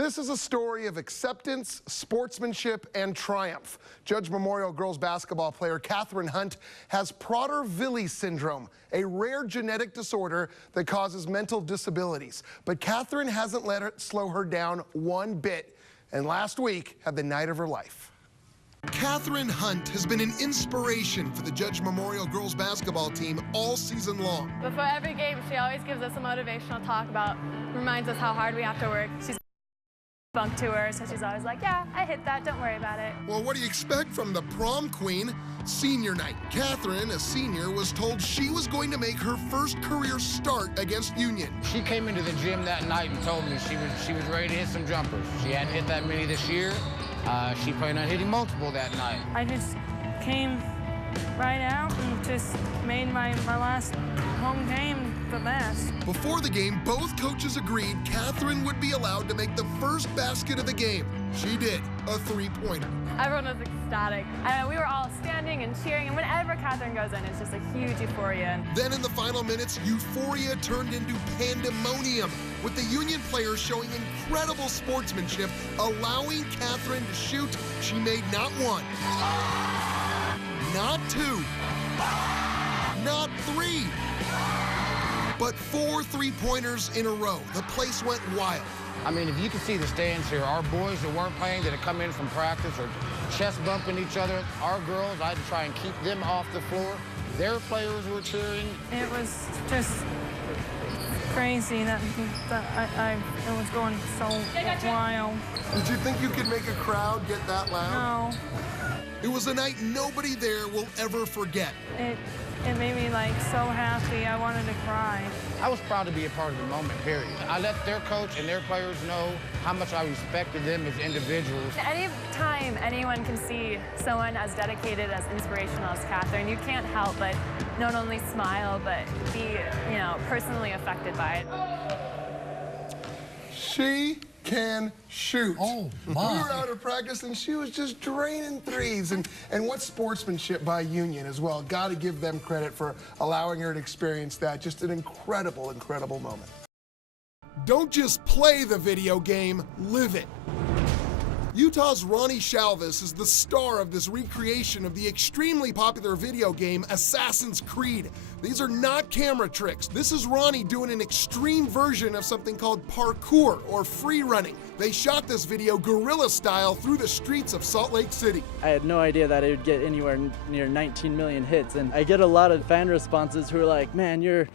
This is a story of acceptance, sportsmanship, and triumph. Judge Memorial girls basketball player Catherine Hunt has Prader-Willi syndrome, a rare genetic disorder that causes mental disabilities. But Catherine hasn't let it slow her down one bit, and last week had the night of her life. Catherine Hunt has been an inspiration for the Judge Memorial girls basketball team all season long. Before every game, she always gives us a motivational talk reminds us how hard we have to work. She's bunk to her, so she's always like, yeah, I hit that, don't worry about it. Well, what do you expect from the prom queen? Senior night. Catherine, a senior, was told she was going to make her first career start against Union. She came into the gym that night and told me she was ready to hit some jumpers. She hadn't hit that many this year. She planned on hitting multiple that night. I just came right out and just made my last home game the best. Before the game, both coaches agreed Catherine would be allowed to make the first basket of the game. She did, a three-pointer. Everyone was ecstatic. We were all standing and cheering, and whenever Catherine goes in, it's just a huge euphoria. Then in the final minutes, euphoria turned into pandemonium, with the Union players showing incredible sportsmanship, allowing Catherine to shoot. She made not one, not two, not three, but 4 3-pointers in a row. The place went wild. I mean, if you can see the stands here, our boys that weren't playing, that had come in from practice, are chest bumping each other. Our girls, I had to try and keep them off the floor. Their players were cheering. It was just crazy that it was going so wild. Did you think you could make a crowd get that loud? No. It was a night nobody there will ever forget. It made me so happy. I wanted to cry. I was proud to be a part of the moment, period. I let their coach and their players know how much I respected them as individuals. Any time anyone can see someone as dedicated, as inspirational as Catherine, you can't help but not only smile, but be, personally affected by it. She can shoot. Oh, my. We were out of practice, and she was just draining threes. And what sportsmanship by Union as well. Got to give them credit for allowing her to experience that. Just an incredible, incredible moment. Don't just play the video game, live it. Utah's Ronnie Shalvis is the star of this recreation of the extremely popular video game Assassin's Creed. These are not camera tricks. This is Ronnie doing an extreme version of something called parkour or free running. They shot this video guerrilla style through the streets of Salt Lake City. I had no idea that it would get anywhere near 19 million hits, and I get a lot of fan responses who are like, man, you're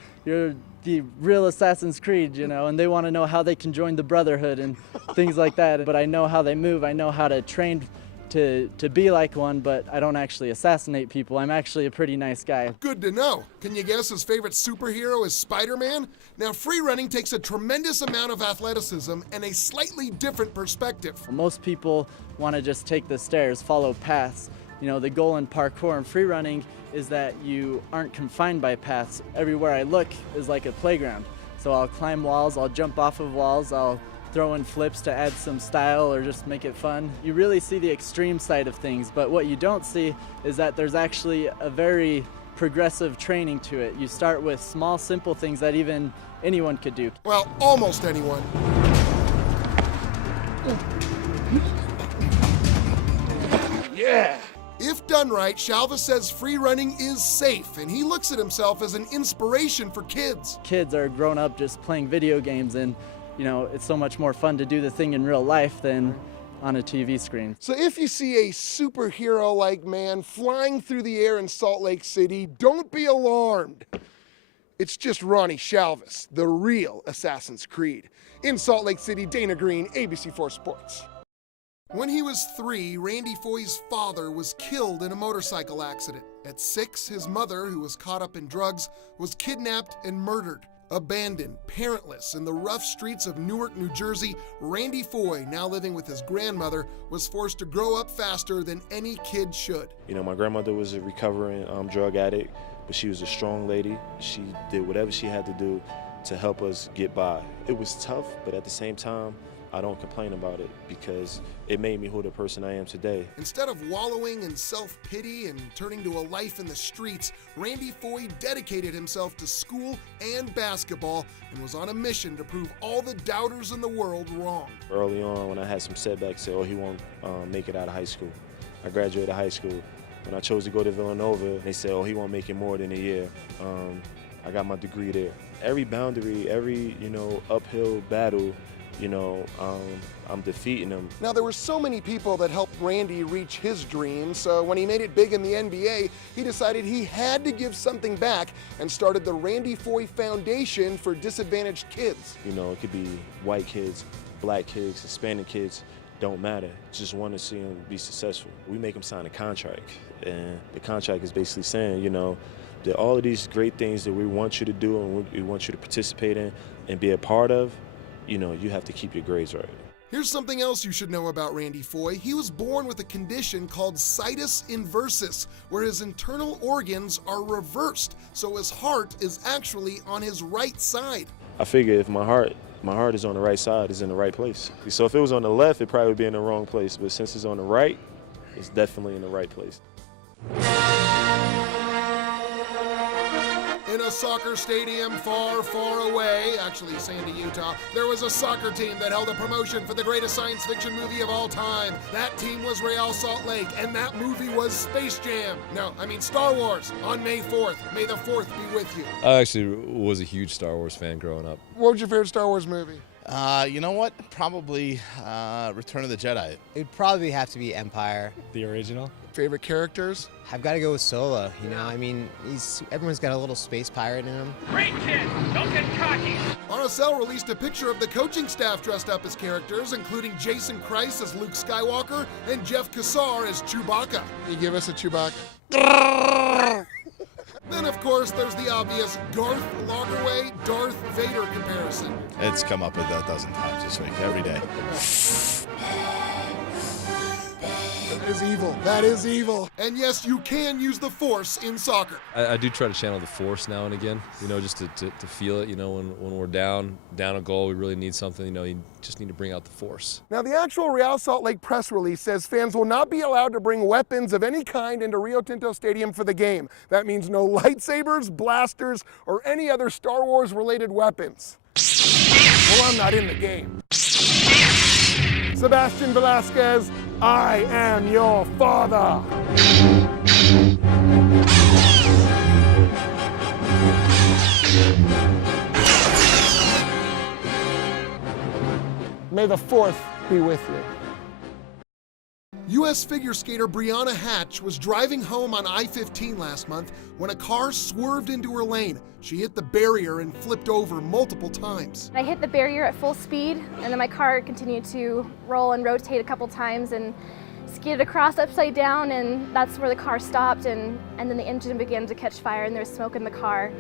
the real Assassin's Creed, and they want to know how they can join the Brotherhood and things like that. But I know how they move, I know how to train to be like one, but I don't actually assassinate people. I'm actually a pretty nice guy. Good to know. Can you guess his favorite superhero is Spider-Man? Now, free running takes a tremendous amount of athleticism and a slightly different perspective. Most people want to just take the stairs, follow paths. The goal in parkour and free running is that you aren't confined by paths. Everywhere I look is like a playground. So I'll climb walls, I'll jump off of walls, I'll throw in flips to add some style or just make it fun. You really see the extreme side of things, but what you don't see is that there's actually a very progressive training to it. You start with small, simple things that even anyone could do. Well, almost anyone. Yeah! If done right, Shalva says free running is safe, and he looks at himself as an inspiration for kids. Kids are grown up just playing video games, and it's so much more fun to do the thing in real life than on a TV screen. So if you see a superhero-like man flying through the air in Salt Lake City, don't be alarmed. It's just Ronnie Shalvis, the real Assassin's Creed. In Salt Lake City, Dana Greene, ABC4 Sports. When he was 3, Randy Foy's father was killed in a motorcycle accident. At 6, his mother, who was caught up in drugs, was kidnapped and murdered. Abandoned, parentless, in the rough streets of Newark, New Jersey, Randy Foy, now living with his grandmother, was forced to grow up faster than any kid should. My grandmother was a recovering drug addict, but she was a strong lady. She did whatever she had to do to help us get by. It was tough, but at the same time, I don't complain about it because it made me who the person I am today. Instead of wallowing in self-pity and turning to a life in the streets, Randy Foye dedicated himself to school and basketball and was on a mission to prove all the doubters in the world wrong. Early on, when I had some setbacks, said, oh, he won't make it out of high school. I graduated high school. When I chose to go to Villanova, they said, oh, he won't make it more than a year. I got my degree there. Every boundary, every, uphill battle, I'm defeating them. Now, there were so many people that helped Randy reach his dreams, so when he made it big in the NBA, he decided he had to give something back and started the Randy Foye Foundation for disadvantaged kids. It could be white kids, black kids, Hispanic kids, don't matter. Just want to see them be successful. We make them sign a contract, and the contract is basically saying, that all of these great things that we want you to do and we want you to participate in and be a part of, you have to keep your grades right. Here's something else you should know about Randy Foye. He was born with a condition called situs inversus, where his internal organs are reversed, so his heart is actually on his right side. I figure if my heart is on the right side, it's in the right place. So if it was on the left, it probably would be in the wrong place, but since it's on the right, it's definitely in the right place. In a soccer stadium far, far away, actually Sandy, Utah, there was a soccer team that held a promotion for the greatest science fiction movie of all time. That team was Real Salt Lake, and that movie was Space Jam. No, I mean Star Wars, on May 4th. May the 4th be with you. I actually was a huge Star Wars fan growing up. What was your favorite Star Wars movie? You know what? Probably Return of the Jedi. It'd probably have to be Empire. The original? Favorite characters? I've got to go with Solo. I mean, everyone's got a little space pirate in him. Great kid, don't get cocky. RSL released a picture of the coaching staff dressed up as characters, including Jason Christ as Luke Skywalker and Jeff Cassar as Chewbacca. Can you give us a Chewbacca? Then, of course, there's the obvious Garth Lagerwey, Darth Vader comparison. It's come up with 12 times this week, every day. That is evil. That is evil. And yes, you can use the Force in soccer. I do try to channel the Force now and again, just to feel it, when we're down a goal, we really need something, you just need to bring out the Force. Now, the actual Real Salt Lake press release says fans will not be allowed to bring weapons of any kind into Rio Tinto Stadium for the game. That means no lightsabers, blasters, or any other Star Wars-related weapons. Well, I'm not in the game. Sebastian Velasquez, I am your father. May the 4th be with you. U.S. figure skater Brianna Hatch was driving home on I-15 last month when a car swerved into her lane. She hit the barrier and flipped over multiple times. I hit the barrier at full speed, and then my car continued to roll and rotate a couple times and skidded across upside down, and that's where the car stopped, and then the engine began to catch fire and there was smoke in the car.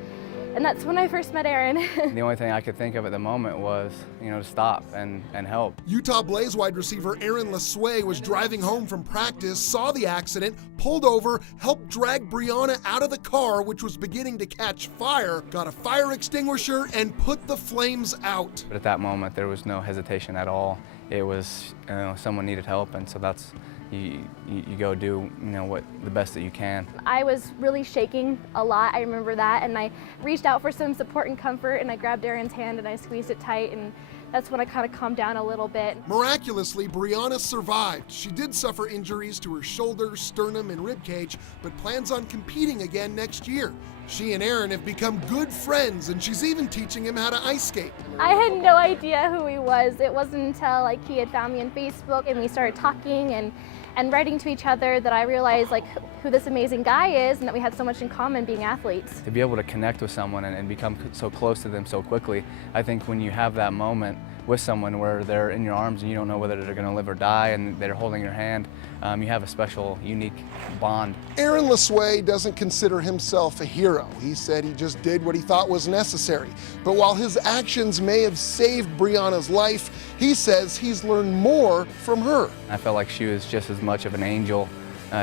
And that's when I first met Aaron. The only thing I could think of at the moment was, to stop and help. Utah Blaze wide receiver Aaron LeSueur was driving home from practice, saw the accident, pulled over, helped drag Brianna out of the car, which was beginning to catch fire, got a fire extinguisher, and put the flames out. But at that moment, there was no hesitation at all. It was, someone needed help, and so that's, you go do, what the best that you can. I was really shaking a lot, I remember that, and I reached out for some support and comfort, and I grabbed Aaron's hand and I squeezed it tight, and that's when I kind of calmed down a little bit. Miraculously, Brianna survived. She did suffer injuries to her shoulder, sternum, and ribcage, but plans on competing again next year. She and Aaron have become good friends, and she's even teaching him how to ice skate. I had no idea who he was. It wasn't until he had found me on Facebook and we started talking and writing to each other that I realized who this amazing guy is and that we had so much in common being athletes. To be able to connect with someone and become so close to them so quickly, I think when you have that moment with someone where they're in your arms and you don't know whether they're going to live or die and they're holding your hand, you have a special, unique bond. Aaron LeSueur doesn't consider himself a hero. He said he just did what he thought was necessary. But while his actions may have saved Brianna's life, he says he's learned more from her. I felt like she was just as much of an angel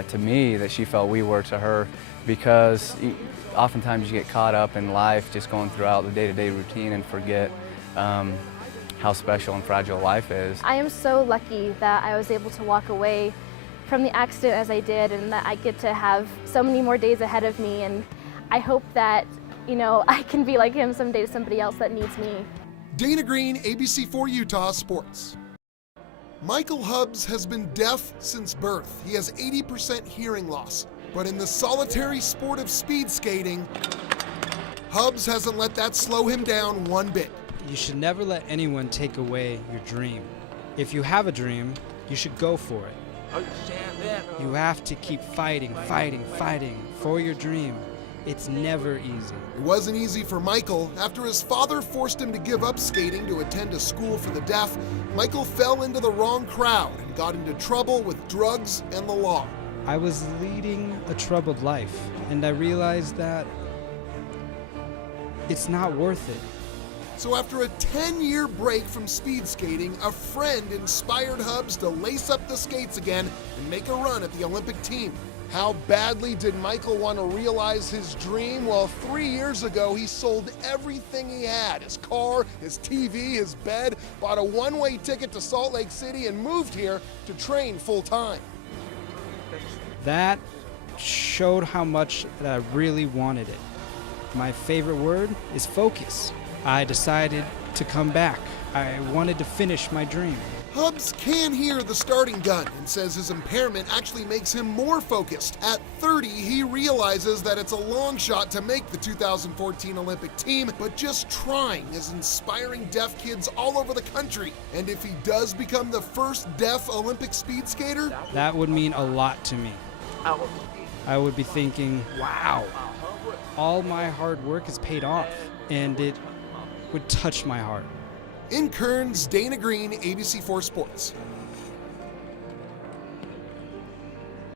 to me that she felt we were to her, because oftentimes you get caught up in life just going throughout the day-to-day routine and forget how special and fragile life is. I am so lucky that I was able to walk away from the accident as I did, and that I get to have so many more days ahead of me, and I hope that, you know, I can be like him someday to somebody else that needs me. Dana Greene, ABC4 Utah Sports. Michael Hubbs has been deaf since birth. He has 80% hearing loss. But in the solitary sport of speed skating, Hubbs hasn't let that slow him down one bit. You should never let anyone take away your dream. If you have a dream, you should go for it. You have to keep fighting for your dream. It's never easy. It wasn't easy for Michael. After his father forced him to give up skating to attend a school for the deaf, Michael fell into the wrong crowd and got into trouble with drugs and the law. I was leading a troubled life, and I realized that it's not worth it. So after a 10-year break from speed skating, a friend inspired Hubbs to lace up the skates again and make a run at the Olympic team. How badly did Michael want to realize his dream? Well, 3 years ago, he sold everything he had, his car, his TV, his bed, bought a one-way ticket to Salt Lake City, and moved here to train full-time. That showed how much that I really wanted it. My favorite word is focus. I decided to come back. I wanted to finish my dream. Hubbs can hear the starting gun and says his impairment actually makes him more focused. At 30, he realizes that it's a long shot to make the 2014 Olympic team, but just trying is inspiring deaf kids all over the country. And if he does become the first deaf Olympic speed skater, that would mean a lot to me. I would be thinking, wow, all my hard work has paid off, and it would touch my heart. In Kearns, Dana Greene, ABC4 Sports.